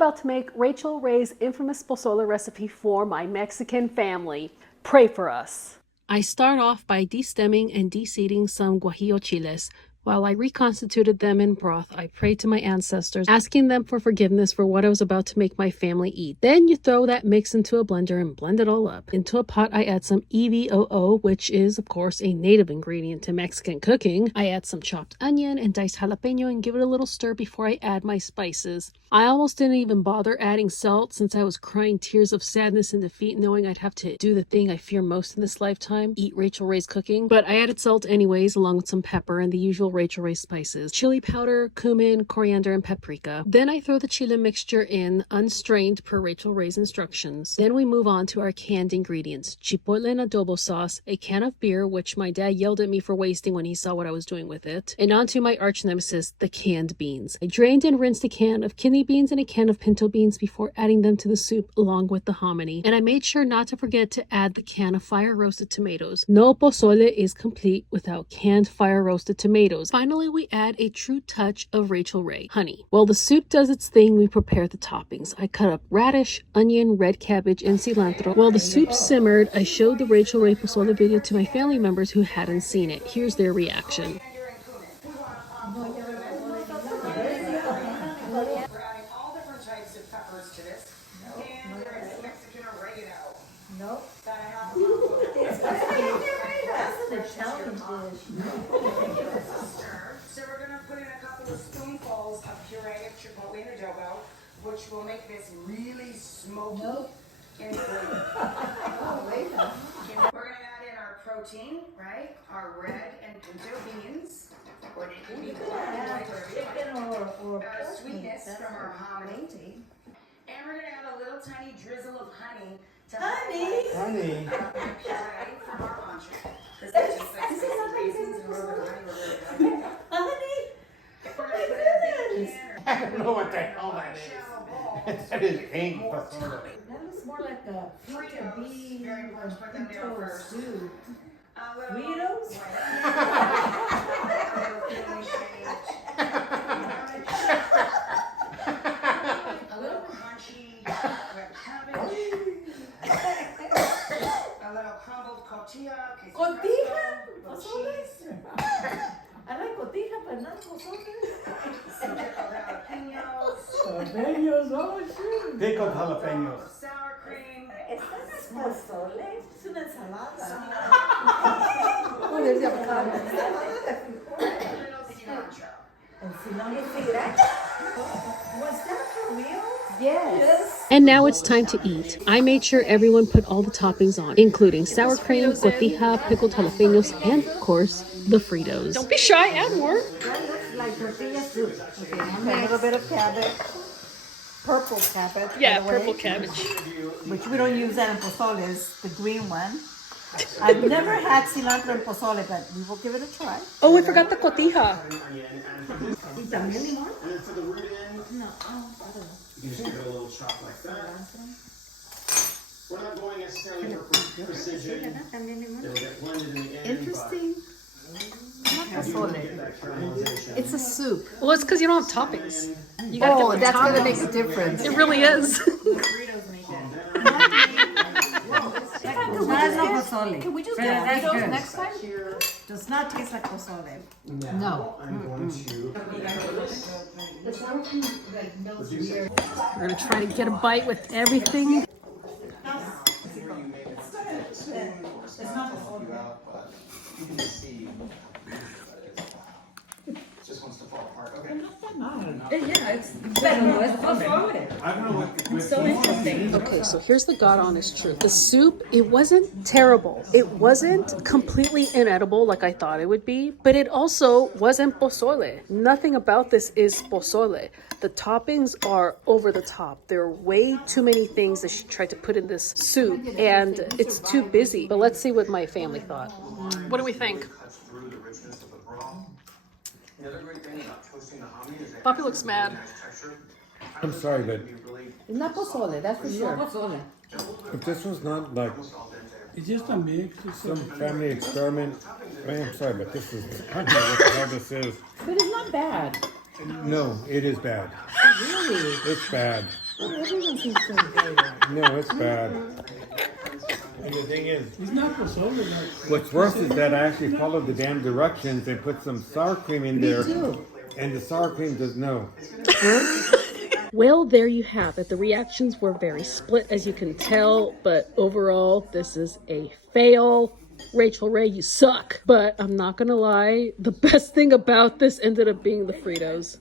about to make Rachael Ray's infamous pozole recipe for my Mexican family. Pray for us. I start off by destemming and deseeding some guajillo chiles. While I reconstituted them in broth, I prayed to my ancestors, asking them for forgiveness for what I was about to make my family eat. Then you throw that mix into a blender and blend it all up. Into a pot, I add some EVOO, which is, of course, a native ingredient to Mexican cooking. I add some chopped onion and diced jalapeno and give it a little stir before I add my spices. I almost didn't even bother adding salt since I was crying tears of sadness and defeat knowing I'd have to do the thing I fear most in this lifetime, eat Rachael Ray's cooking. But I added salt anyways, along with some pepper and the usual Rachael Ray spices, chili powder, cumin, coriander, and paprika. Then I throw the chile mixture in, unstrained per Rachael Ray's instructions. Then we move on to our canned ingredients: chipotle and adobo sauce, a can of beer, which my dad yelled at me for wasting when he saw what I was doing with it, and onto my arch nemesis, the canned beans. I drained and rinsed a can of kidney beans and a can of pinto beans before adding them to the soup along with the hominy. And I made sure not to forget to add the can of fire roasted tomatoes. No pozole is complete without canned fire roasted tomatoes. Finally, we add a true touch of Rachael Ray, honey. While the soup does its thing, we prepare the toppings. I cut up radish, onion, red cabbage, and cilantro. While the soup simmered, I showed the Rachael Ray pozole video to my family members who hadn't seen it. Here's their reaction. Nope. So we're going to put in a couple of spoonfuls of puree of chipotle and adobo, which will make this really smoky and flavor. We're going to add in our protein, right? Our red and pinto beans. Or they can be chicken or sweetness from our hominy. And we're going to add a little tiny drizzle of honey to Honey. puree from our entree. Because that's just like some raisins and a little bit of honey. Honey? We're going to put in a big can I don't know what the hell that is. That is ink. That looks more like a pinto bean or pinto stew. Fritos? A little crunchy red cabbage. A little crumbled cotija. Cotija? Pozole? I like cotija, but not pozole. Some pickled jalapenos. Jalapenos, oh shoot. Pickled jalapenos. Sour cream. Esta no es pozole, es una ensalada. Oh, there's the avocado. A little cilantro. And cilantro. Was that for real? Yes. And now it's time to eat. I made sure everyone put all the toppings on, including sour cream, cotija, pickled jalapenos, and of course, the Fritos. Don't be shy, add more. That looks like tortilla soup. Okay, a little bit of cabbage. Purple cabbage. Yeah, purple cabbage. Which we don't use that in pozoles, the green one. I've never had cilantro in pozole, but we will give it a try. Oh, we forgot the cotija. ¿Y también limón? And for the root end, No, I don't know. you can just give it a little chop like that. We're not going necessarily for precision. It will get blended in the end. Interesting. Not pozole. It's a soup. Well, it's because you don't have toppings. You gotta get the that's toppings. gonna make a difference. It really is. Can we just get Fritos next time? Does not taste like pozole. No. I'm going to. We're gonna try to get a bite with everything. It's not pozole. You can just see. It just wants to fall apart. Okay. Yeah, it's better. No, it's pozole. I don't know what. So interesting. Okay, so here's the God honest truth. The soup, it wasn't terrible. It wasn't completely inedible like I thought it would be, but it also wasn't pozole. Nothing about this is pozole. The toppings are over the top. There are way too many things that she tried to put in this soup, and it's too busy. But let's see what my family thought. What do we think? Poppy looks mad. I'm sorry, but It's not pozole, that's for sure. Pozole. if this was not like It's just a mix. some family experiment, I'm sorry, but this is, I don't know what the hell this is. But it's not bad. No, it is bad. Really? It's bad. No, it's bad. And the thing is, It's not pozole. Like, what's worse is that I actually followed the damn directions and put some sour cream in there. And the sour cream does no. Well, there you have it. The reactions were very split, as you can tell, but overall, this is a fail. Rachael Ray, you suck. But I'm not gonna lie, the best thing about this ended up being the Fritos.